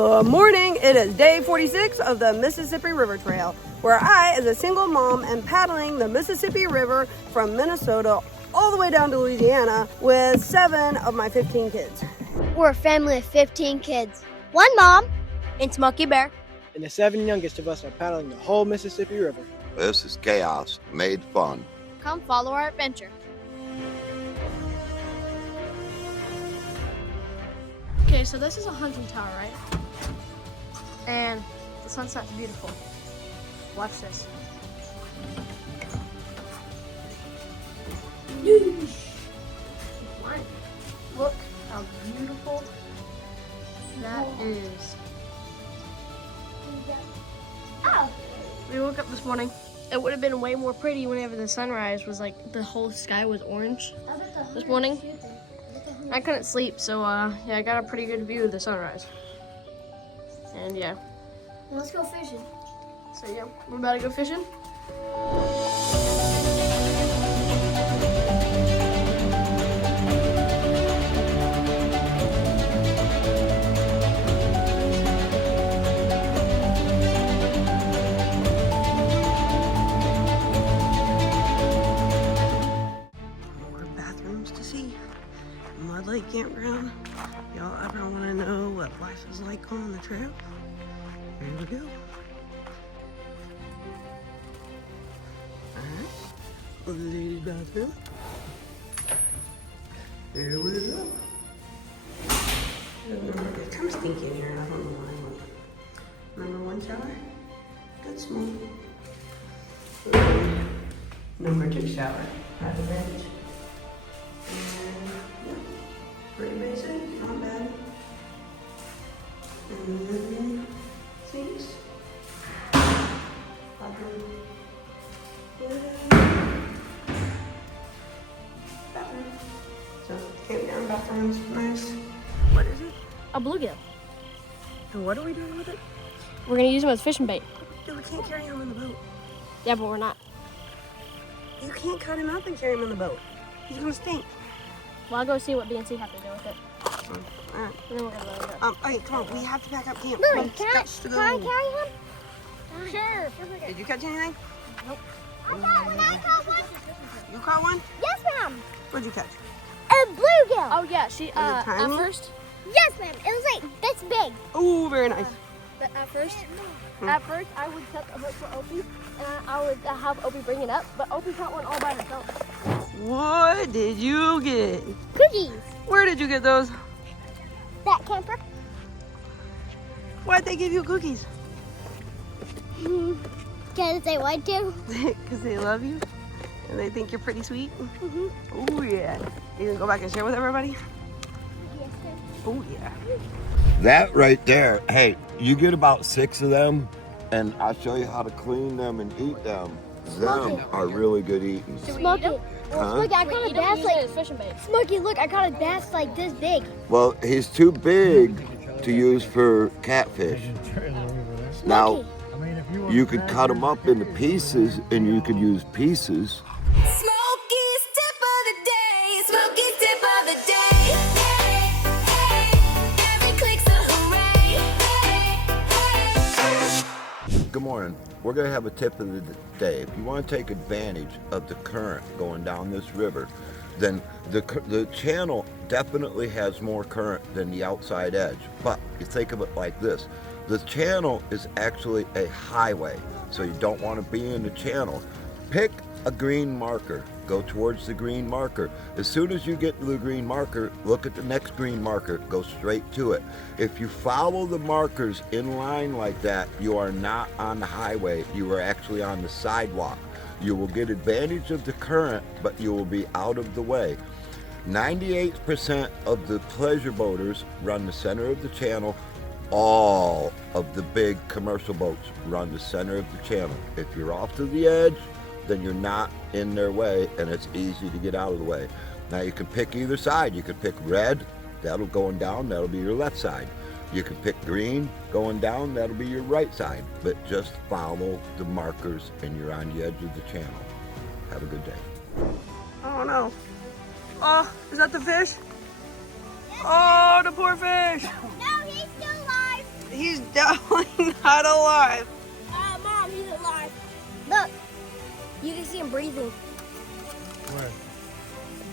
Good morning. It is day 46 of the Mississippi River Trail, where I, as a single mom, am paddling the Mississippi River from Minnesota all the way down to Louisiana with 7 of my 15 kids. We're a family of 15 kids. One mom and Smoky Bear. And the 7 youngest of us are paddling the whole Mississippi River. This is chaos made fun. Come follow our adventure. Okay, so this is a hunting tower, right? And the sunset's beautiful. Watch this. Look how beautiful that is. Oh. We woke up this morning. It would have been way more pretty whenever the sunrise was like the whole sky was orange this morning. I couldn't sleep, so yeah, I got a pretty good view of the sunrise. And yeah. Let's go fishing. So yeah, we're about to go fishing. More bathrooms to see. Mud Lake Campground. Y'all ever want to know what life is like on the trail? Here we go. Alright. The ladies' bathroom. Here we go. Remember, it's kind of stinky in here. I don't know why. Number 1 shower. Good smell. Number 2 shower. At the bench. Pretty basic, not bad. And then sinks. Bathroom. Bathroom. So campground bathrooms, nice. What is it? A bluegill. And what are we doing with it? We're gonna use them as fishing bait. Dude, we can't carry him in the boat. Yeah, but we're not. You can't cut him up and carry him in the boat. He's gonna stink. Well, I'll go see what BNC have to do with it. Alright. And then we're gonna load it up. Hey, come on, we have to pack up camp. Lily, We've can I got to go. carry him? Sure. Did you catch anything? Nope. I caught one. You caught one? Yes, ma'am. What'd you catch? A bluegill. Oh yeah, she at tiny? first. Yes, ma'am. It was like this big. Oh, very nice. But at first I would set the hook for Opie, and I would have Opie bring it up, but Opie caught one all by herself. What did you get? Cookies. Where did you get those? That camper. Why'd they give you cookies? Because they want to. Because they love you and they think you're pretty sweet. Oh yeah. You gonna go back and share with everybody? Yes, sir. Oh yeah. That right there, hey, you get about 6 of them, and I'll show you how to clean them and eat them. Them are really good eating. Smoky. Huh? Smoky, I caught a bass like fishing bait. Smoky. Look, I caught a bass like this big. Well, he's too big to use for catfish. Now, you could cut them up into pieces, and you could use pieces. Smoky's tip of the day. Smoky's tip of the day. Hey, hey, every click's a hooray. Hey, hey. Good morning. We're going to have a tip of the day. If you want to take advantage of the current going down this river, then the channel definitely has more current than the outside edge. But you think of it like this. The channel is actually a highway, so you don't want to be in the channel. Pick a green marker. Go towards the green marker. As soon as you get to the green marker, look at the next green marker. Go straight to it. If you follow the markers in line like that, you are not on the highway. You are actually on the sidewalk. You will get advantage of the current, but you will be out of the way. 98% of the pleasure boaters run the center of the channel. All of the big commercial boats run the center of the channel. If you're off to the edge, then you're not in their way, and it's easy to get out of the way. Now you can pick either side. You could pick red, that'll going down, that'll be your left side. You can pick green going down, that'll be your right side. But just follow the markers and you're on the edge of the channel. Have a good day. Oh no. Oh, is that the fish? Oh, the poor fish. No, he's still alive. he's definitely not alive. Mom, he's alive. Look, you can see him breathing. Where?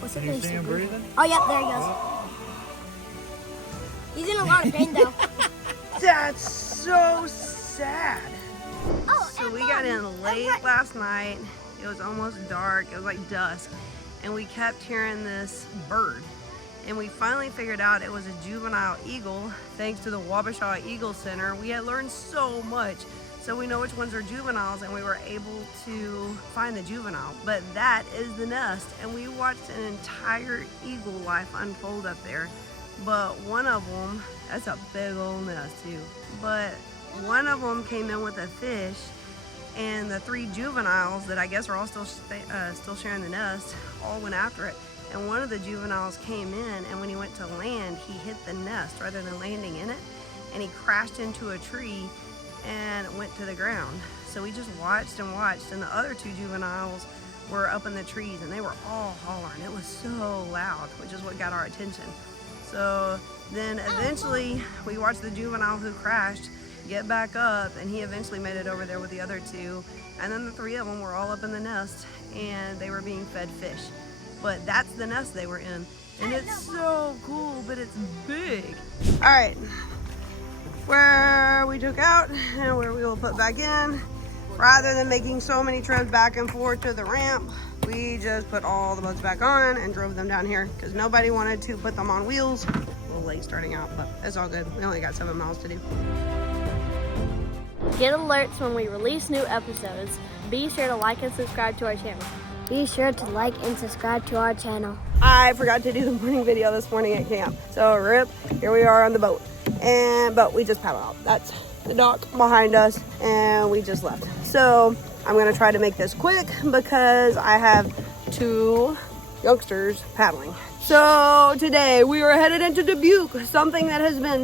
What's Can you see him breathing? Oh, yeah, there he goes. He's in a lot of pain, though. That's so sad. Oh, So and we Mom, got in late last night. It was almost dark. It was like dusk. And we kept hearing this bird. And we finally figured out it was a juvenile eagle. Thanks to the Wabasha Eagle Center, we had learned so much. So we know which ones are juveniles, and we were able to find the juvenile. But that is the nest. And we watched an entire eagle life unfold up there. But one of them, that's a big old nest too. But one of them came in with a fish, and the 3 juveniles that I guess are all still sharing the nest all went after it. And one of the juveniles came in, and when he went to land, he hit the nest rather than landing in it, and he crashed into a tree and went to the ground. So we just watched and watched, and the other 2 juveniles were up in the trees, and they were all hollering. It was so loud, which is what got our attention. So then eventually we watched the juvenile who crashed get back up, and he eventually made it over there with the other 2. And then the 3 of them were all up in the nest, and they were being fed fish. But that's the nest they were in. And it's so cool, but it's big. All right, where we took out and where we will put back in, rather than making so many trips back and forth to the ramp, we just put all the boats back on and drove them down here because nobody wanted to put them on wheels. A little late starting out, but it's all good. We only got 7 miles to do. Get alerts when we release new episodes. Be sure to like and subscribe to our channel. Be sure to like and subscribe to our channel. I forgot to do the morning video this morning at camp. So rip, here we are on the boat. But we just paddled out. That's the dock behind us, and we just left. So I'm gonna try to make this quick because I have 2 youngsters paddling. So today we are headed into Dubuque, something that has been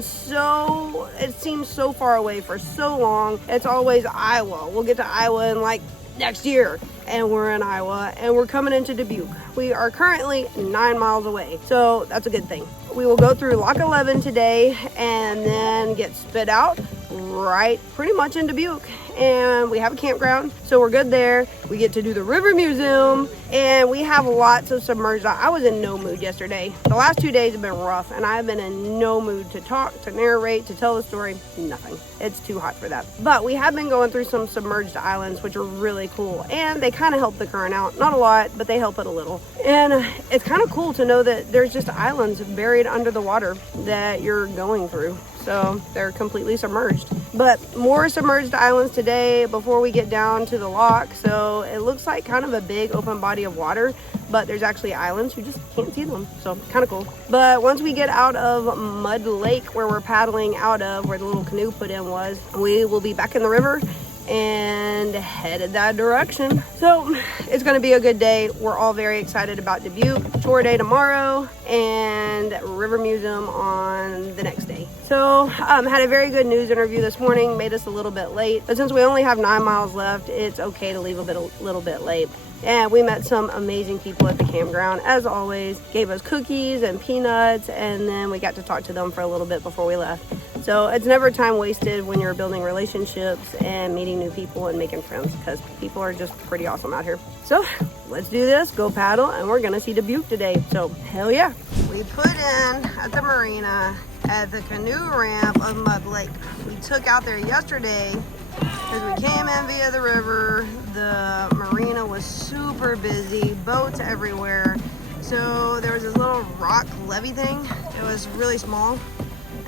it seems so far away for so long. It's always Iowa. We'll get to Iowa in like next year, and we're in Iowa, and we're coming into Dubuque. We are currently 9 miles away, so that's a good thing. We will go through Lock 11 today and then get spit out right pretty much in Dubuque. And we have a campground, so we're good there. We get to do the river museum, and we have lots of submerged. I was in no mood yesterday. The last 2 days have been rough, and I've been in no mood to talk, to narrate, to tell the story. Nothing. It's too hot for that. But we have been going through some submerged islands, which are really cool, and they kind of help the current out. Not a lot, but they help it a little. And it's kind of cool to know that there's just islands buried under the water that you're going through. So they're completely submerged. But more submerged islands today before we get down to the lock. So it looks like kind of a big open body of water, but there's actually islands. You just can't see them. So kind of cool. But once we get out of Mud Lake, where we're paddling out of, where the little canoe put in was, we will be back in the river and headed that direction. So it's gonna be a good day. We're all very excited about Dubuque. Tour day tomorrow and River Museum on the next day. So had a very good news interview this morning, made us a little bit late, but since we only have 9 miles left, it's okay to leave a little bit late. And we met some amazing people at the campground, as always. Gave us cookies and peanuts, and then we got to talk to them for a little bit before we left. So it's never time wasted when you're building relationships and meeting new people and making friends, because people are just pretty awesome out here. So let's do this, go paddle, and we're gonna see Dubuque today. So hell yeah. We put in at the marina at the canoe ramp of Mud Lake. We took out there yesterday because we came in via the river. The marina was super busy, boats everywhere. So there was this little rock levee thing. It was really small.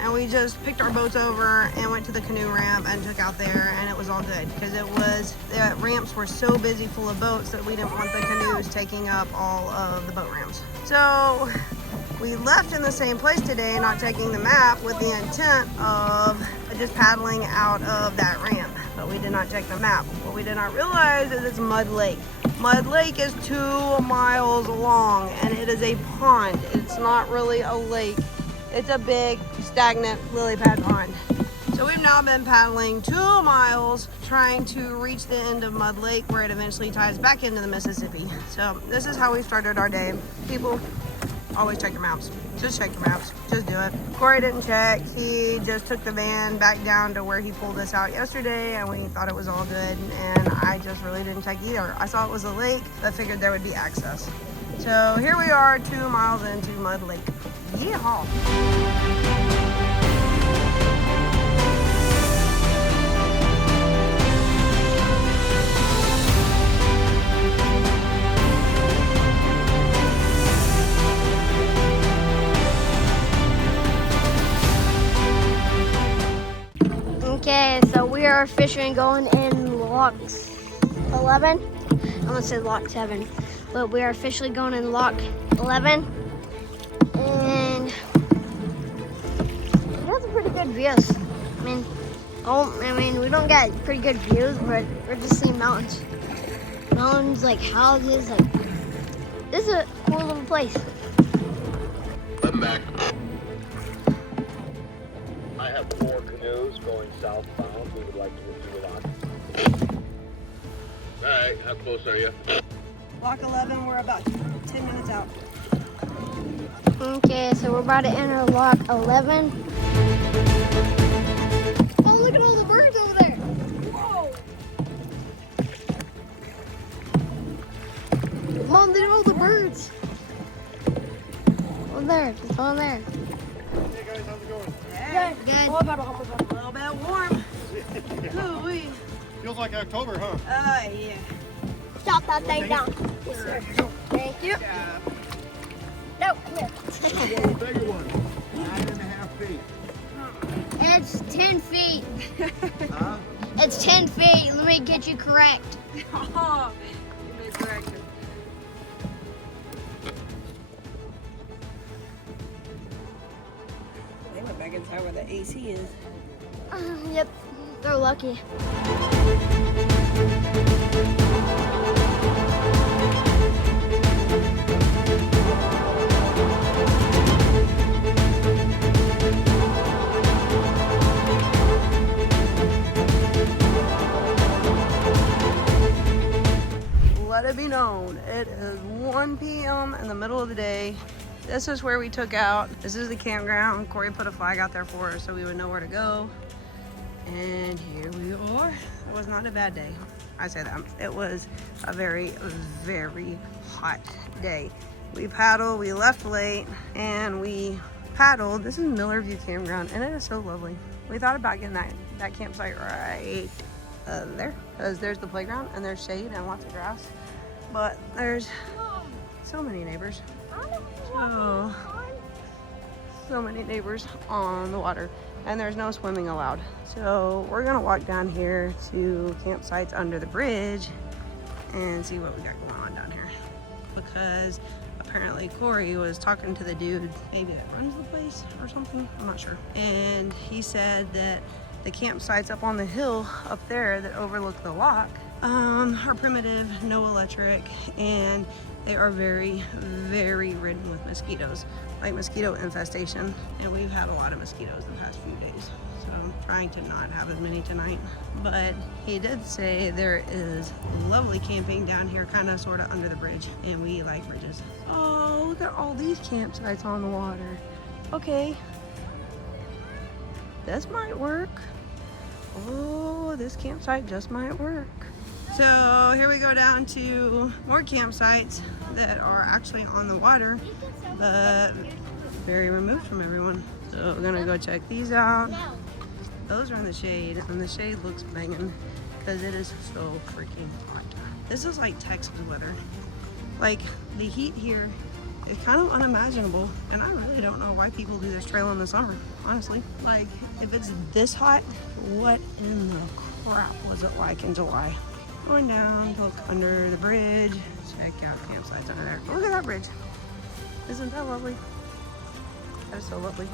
And we just picked our boats over and went to the canoe ramp and took out there, and it was all good because the ramps were so busy full of boats that we didn't want the canoes taking up all of the boat ramps. So we left in the same place today, not taking the map, with the intent of just paddling out of that ramp, but we did not check the map. What we did not realize is it's Mud Lake. Mud Lake is 2 miles long, and it is a pond. It's not really a lake. It's a big, stagnant lily pad pond. So we've now been paddling 2 miles trying to reach the end of Mud Lake, where it eventually ties back into the Mississippi. So this is how we started our day. People, always check your maps. Just check your maps. Just do it. Corey didn't check. He just took the van back down to where he pulled us out yesterday, and we thought it was all good. And I just really didn't check either. I saw it was a lake, but figured there would be access. So here we are, 2 miles into Mud Lake. Yeehaw. Okay, so we are fishing going in lock 11. I'm gonna say lock 7, but we are officially going in lock 11. And it has pretty good views. I mean, we don't get pretty good views, but we're just seeing mountains. Mountains, like houses, like, this is a cool little place. I'm back. I have 4 canoes going southbound. We would like to get to a lock. All right, how close are you? Lock 11, we're about 10 minutes out. Okay, so we're about to enter lock 11. Oh, look at all the birds over there. Whoa. Mom, look at all the birds. Over there, just on there. Hey guys, how's it going? Yeah, Good. a little bit warm. Ooh-wee. Feels like October, huh? Yeah. Stop that thing down. Yes, sir. Thank you. No, come here. The bigger one, 9.5 feet. It's 10 feet. Huh? It's 10 feet. Let me get you correct. Oh, you made correction. They went back inside where the AC is. Yep, they're lucky. Let it be known, it is 1 p.m. in the middle of the day. This is where we took out. This is the campground. Corey put a flag out there for us so we would know where to go. And here we are. It was not a bad day. I say that. It was a very, very hot day. We paddled, we left late, and we paddled. This is Miller View Campground, and it is so lovely. We thought about getting that campsite right there, because there's the playground, and there's shade and lots of grass. But there's so many neighbors. So many neighbors on the water, and there's no swimming allowed. So we're gonna walk down here to campsites under the bridge and see what we got going on down here, because apparently Corey was talking to the dude maybe that runs the place or something, I'm not sure, and he said that the campsites up on the hill up there that overlook the lock are primitive, no electric, and they are very, very ridden with mosquitoes, like mosquito infestation. And we've had a lot of mosquitoes the past few days, so I'm trying to not have as many tonight. But he did say there is lovely camping down here, kind of sort of under the bridge, and we like bridges. Oh, look at all these campsites on the water. Okay, this might work. Oh, this campsite just might work. So here we go down to more campsites that are actually on the water, but very removed from everyone. So we're gonna go check these out. Those are in the shade, and the shade looks banging because it is so freaking hot. This is like Texas weather. Like, the heat here is kind of unimaginable, and I really don't know why people do this trail in the summer, honestly. Like, if it's this hot, what in the crap was it like in July? Going down to look under the bridge, check out campsites under there. Look at that bridge. Isn't that lovely? That is so lovely.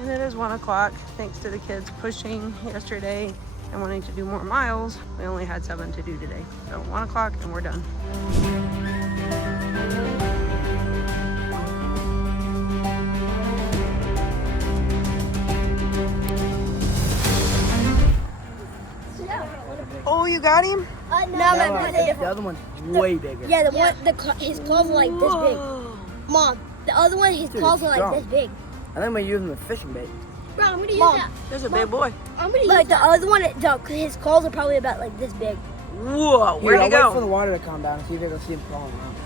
And it is 1 o'clock, thanks to the kids pushing yesterday and wanting to do more miles. We only had 7 to do today. So 1 o'clock and we're done. Oh, you got him? No, but The other one's way bigger. yeah, his claws are like this big. Mom, The other one, his claws are like strong. this big. I think we're using the fishing bait. Bro, I'm gonna use Mom, that. there's a big boy. I'm gonna use the other one, his claws are probably about like this big. Whoa, where'd he Wait for the go? water to calm down and see if they can see him crawling around.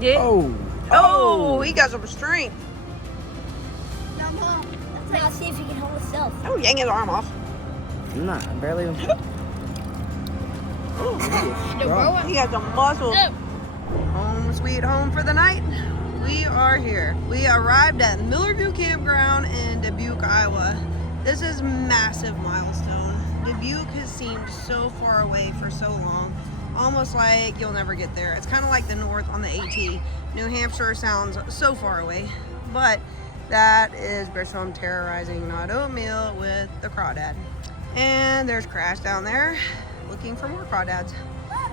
Yeah. Oh. Oh, he got some strength. Now see if he can hold himself. Oh, yank his arm off. Nah, I'm barely even. He got some muscles. Home sweet home for the night. We are here. We arrived at Millerview Campground in Dubuque, Iowa. This is massive milestone. Dubuque has seemed so far away for so long, almost like you'll never get there. It's kind of like the north on the AT. New Hampshire sounds so far away, but that is Grisham terrorizing not oatmeal with the crawdad. And there's Crash down there looking for more crawdads.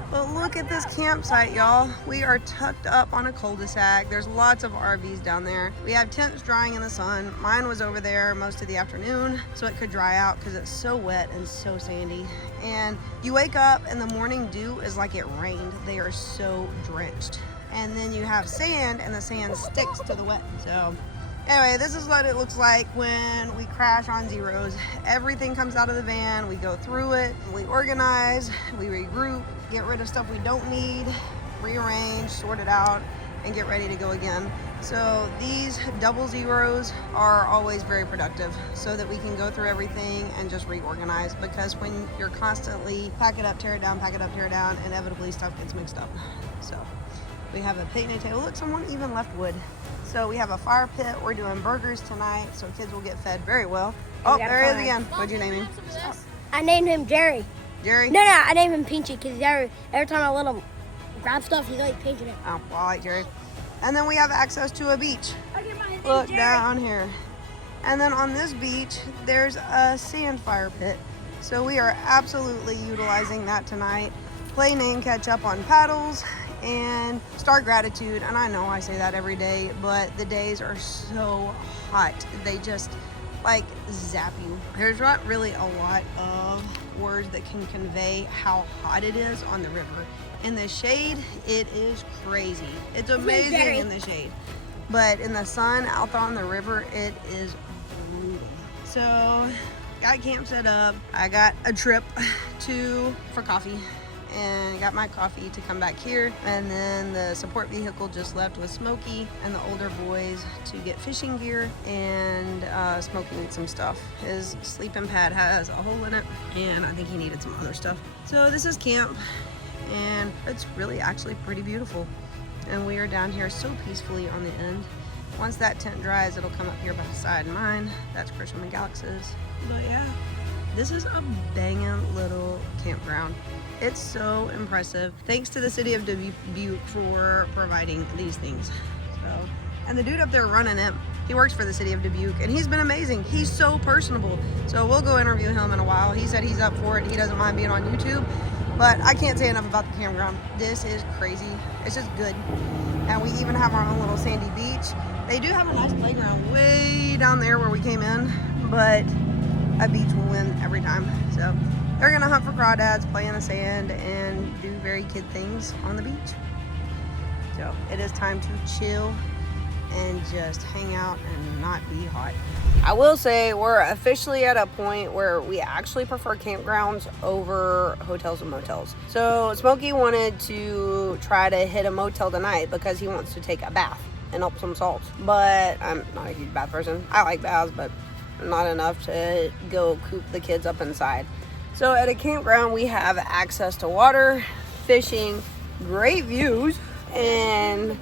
But look at this campsite, y'all. We are tucked up on a cul-de-sac. There's lots of RVs down there. We have tents drying in the sun. Mine was over there most of the afternoon so it could dry out because it's so wet and so sandy. And you wake up and the morning dew is like it rained. They are so drenched. And then you have sand and the sand sticks to the wet. So anyway, this is what it looks like when we crash on zeros. Everything comes out of the van. We go through it. We organize. We regroup. Get rid of stuff we don't need. Rearrange, sort it out, and get ready to go again. So these double zeros are always very productive so that we can go through everything and just reorganize, because when you're constantly pack it up, tear it down, inevitably stuff gets mixed up. So we have a picnic table. Look, someone even left wood. So we have a fire pit. We're doing burgers tonight, so kids will get fed very well. Oh, there he is again. What'd you name him? I named him Jerry. Jerry? No, I named him Pinchy because every time I let him grab stuff, he's like pinching it. Oh, well, I like Jerry. And then we have access to a beach. Look down here. And then on this beach, there's a sand fire pit. So we are absolutely utilizing that tonight. Play name catch up on paddles and start gratitude. And I know I say that every day, but the days are so hot. They just like zap you. There's not really a lot of words that can convey how hot it is on the river. In the shade, it is crazy. It's amazing in the shade. But in the sun out there on the river, it is brutal. So, got camp set up. I got a trip for coffee. And got my coffee to come back here. And then the support vehicle just left with Smoky and the older boys to get fishing gear. And Smoky needs some stuff. His sleeping pad has a hole in it, and I think he needed some other stuff. So this is camp, and it's really actually pretty beautiful. And we are down here so peacefully on the end. Once that tent dries, it'll come up here by the side of mine. That's Grisham and Galaxy's. But yeah, this is a banging little campground. It's so impressive. Thanks to the city of Dubuque for providing these things. So, and the dude up there running it, he works for the city of Dubuque, and he's been amazing. He's so personable. So we'll go interview him in a while. He said he's up for it. He doesn't mind being on YouTube. But I can't say enough about the campground. This is crazy. It's just good. And we even have our own little sandy beach. They do have a nice playground way down there where we came in, but a beach will win every time. So they're gonna hunt for crawdads, play in the sand, and do very kid things on the beach. So it is time to chill and just hang out and not be hot. I will say we're officially at a point where we actually prefer campgrounds over hotels and motels. So Smokey wanted to try to hit a motel tonight because he wants to take a bath and Epsom salts. But I'm not a huge bath person. I like baths, but not enough to go coop the kids up inside. So at a campground, we have access to water, fishing, great views, and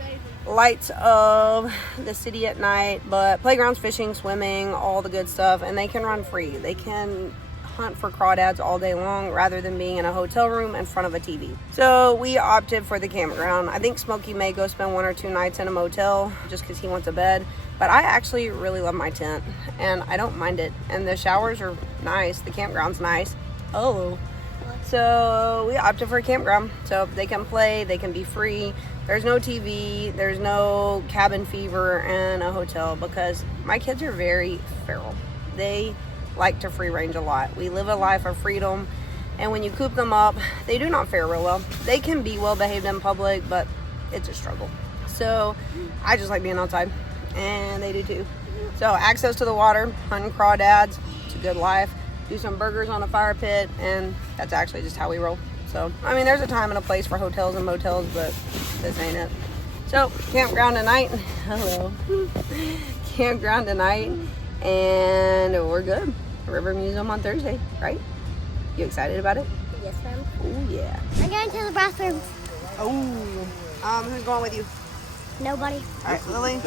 lights of the city at night, but playgrounds, fishing, swimming, all the good stuff, and they can run free. They can hunt for crawdads all day long rather than being in a hotel room in front of a TV. So we opted for the campground. I think Smokey may go spend 1 or 2 nights in a motel just because he wants a bed, but I actually really love my tent and I don't mind it. And the showers are nice. The campground's nice. Oh, so we opted for a campground so they can play, they can be free. There's no TV, there's no cabin fever in a hotel because my kids are very feral. They like to free range a lot. We live a life of freedom, and when you coop them up, they do not fare real well. They can be well behaved in public, but it's a struggle. So I just like being outside, and they do too. So access to the water, hunting crawdads, it's a good life. Do some burgers on a fire pit, and that's actually just how we roll. So, I mean, there's a time and a place for hotels and motels, but this ain't it. So, campground tonight. Hello. Campground tonight, and we're good. River Museum on Thursday, right? You excited about it? Yes, ma'am. Oh, yeah. I'm going to the bathroom. Oh. Who's going with you? Nobody. All right, Lily.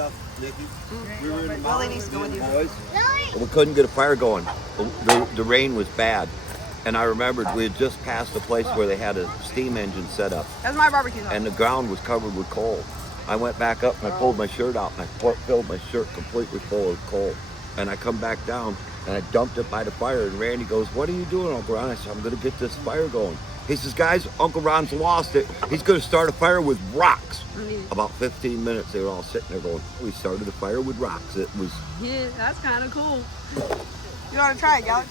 Lily needs to go with you. Boys, we couldn't get a fire going. The rain was bad. And I remembered we had just passed a place where they had a steam engine set up. That's my barbecue sauce. And the ground was covered with coal. I went back up and I pulled my shirt out and I filled my shirt completely full of coal. And I come back down and I dumped it by the fire. And Randy goes, "What are you doing, Uncle Ron?" I said, "I'm going to get this fire going." He says, "Guys, Uncle Ron's lost it. He's going to start a fire with rocks." About 15 minutes, they were all sitting there going, "We started a fire with rocks." It was... Yeah, that's kind of cool. You want to try it, Galax?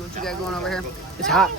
What you got going over here? It's hot.